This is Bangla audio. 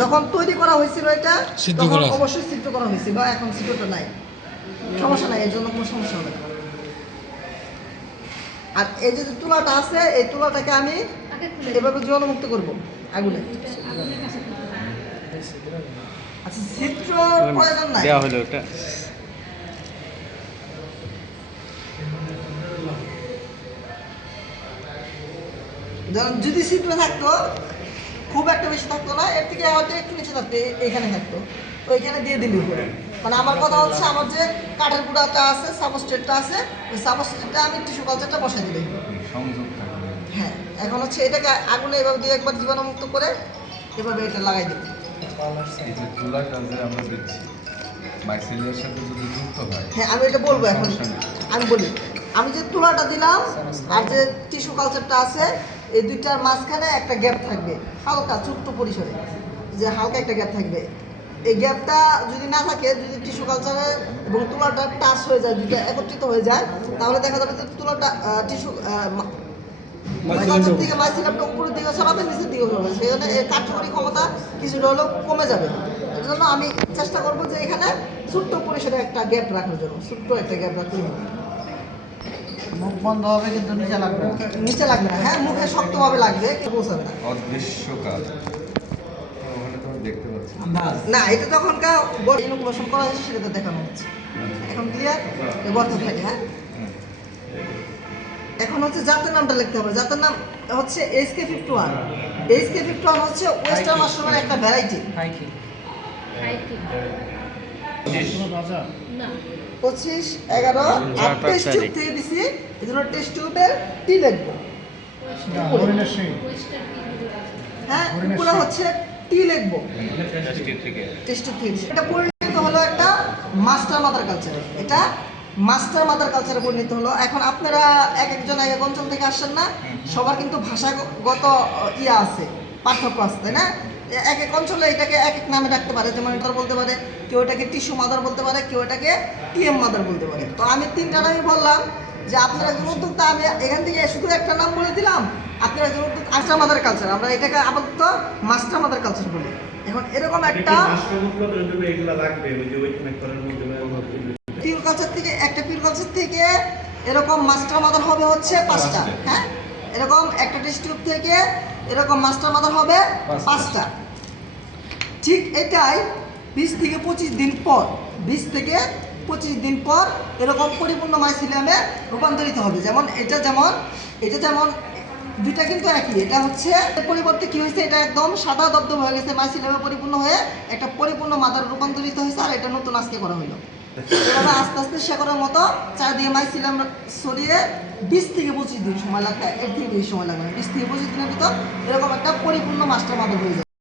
যখন তৈরি করা হয়েছিল এটা সিদ্ধ তখন করা। অবশ্যই সিদ্ধ করা হয়েছিল এখন সিদ্ধটা নাই। সমস্যা নাই এর জন্য কোনো সমস্যা হবে না। আর এই যে তুলাটা আছে এই তুলাটাকে আমি এভাবে জলমুক্ত করব আগুনে। আচ্ছা চিত্র প্রয়োজন নাই। দেওয়া হলো ওটা। ধরুন যদি ছিদ্র থাকতো খুব একটা বেশি থাকতো না এর থেকে হয়তো একটু নিচে থাকতো এ- এইখানে থাকতো। তো এখানে দিয়ে দিলি উপরে। মানে আমার কথা হচ্ছে আমার যে কাঠের গুঁড়াটা আছে সাবস্টেটটা আছে ওই সাবস্টেটটা আমি টিস্যু কালচারটা বসাই দিলাম হ্যাঁ এখন হচ্ছে এটাকে আগুনে এভাবে দিয়ে একবার জীবাণুমুক্ত করে এভাবে এটা লাগাই দেবো। হ্যাঁ আমি এটা বলব এখন। আমি বলি আমি যে তুলাটা দিলাম আর যে টিস্যু কালচারটা আছে এই দুইটার মাঝখানে একটা গ্যাপ থাকবে হালকা ছোট্ট পরিসরে। যে হালকা একটা গ্যাপ থাকবে। এই গ্যাপটা যদি না থাকে যদি টিস্যু কালচারে এবং তুলাটা টাচ হয়ে যায় দুইটা একত্রিত হয়ে যায় তাহলে দেখা যাবে যে তুলাটা টিস্যু কালচার থেকে মাইসিলামটা উপরের দিকে সরাবে নিচের দিকে সরাবে। সেই জন্য এর কার্যকরী ক্ষমতা কিছুটা হলেও কমে যাবে। এর জন্য আমি চেষ্টা করব যে এখানে ছোট্ট পরিসরে একটা গ্যাপ রাখার জন্য ছোট্ট একটা গ্যাপ রাখতে হবে। মুখ বন্ধ হবে কিন্তু নিচে লাগবে না। নিচে লাগবে না। হ্যাঁ মুখে শক্তভাবে লাগবে পৌঁছাবে না। অদৃশ্য কাজ দেখতে পাচ্ছি না। এটা যখনকার ইনোকুলেশন করা হয়েছে সেটা তো দেখানো হচ্ছে। এখন ক্লিয়ার গর্ত থাকে হ্যাঁ? এখন হচ্ছে জাতের নামটা লিখতে হবে। জাতের নাম হচ্ছে H K fifty one H K fifty one হচ্ছে ওয়েস্টার্ন মাশরুমের একটা ভ্যারাইটি পঁচিশ। এগারো আর টেস্ট টিউব থেকে দিছি এই জন্য টেস্ট টিউবের টি লিখব। হ্যাঁ উপরে হচ্ছে টি লিখব। টেস্ট টিউব এটা পরিণত হলো একটা মাস্টার মাদার কালচার এটা মাস্টার মাদার কালচারে পরিণত হলো। এখন আপনারা এক একজন এক এক অঞ্চল থেকে আসছেন না সবার কিন্তু ভাষাগত ইয়ে আছে পার্থক্য আছে তাই না? এক এক অঞ্চলে এটাকে এক এক নামে রাখতে পারে যেমন এটা বলতে পারে কেউ এটাকে টিস্যু মাদার বলতে পারে কেউ এটাকে টিএম মাদার বলতে পারে। তো আমি তিনটা নামই বললাম যে আপনারা একজন উদ্যোক্তা আমি এখান থেকে শুধু একটা নাম বলে দিলাম আপনারা একজন উদ্যোক্তা মাস্টার মাদার কালচার আমরা এটাকে আপাতত মাস্টার মাদার কালচার বলি। এখন এরকম একটা পিউর কালচার থেকে একটা পিউর কালচার থেকে এরকম মাস্টার মাদার হবে হচ্ছে পাঁচটা হ্যাঁ? এরকম একটা টিউব থেকে এরকম মাস্টার মাদার হবে পাঁচটা। ঠিক এটাই বিশ থেকে পঁচিশ দিন পর বিশ থেকে পঁচিশ দিন পর এরকম পরিপূর্ণ মাইসিলিয়ামে রূপান্তরিত হবে। যেমন এটা যেমন এটা যেমন দুইটা কিন্তু একই। এটা হচ্ছে এর পরিবর্তে কি হয়েছে? এটা একদম সাদা দবদব হয়ে গেছে মাইসিলিয়ামে পরিপূর্ণ হয়ে একটা পরিপূর্ণ মাদার রূপান্তরিত হয়েছে আর এটা নতুন আজকে করা হলো। এভাবে আস্তে আস্তে শেকড়ের মতো চারদিকে মাইসিলাম সরিয়ে বিশ থেকে পঁচিশ দিন সময় লাগবে এর থেকে বেশি সময় লাগবে বিশ থেকে পঁচিশ দিনের ভিতর এরকম একটা পরিপূর্ণ মাস্টার মাদক হয়ে যাবে।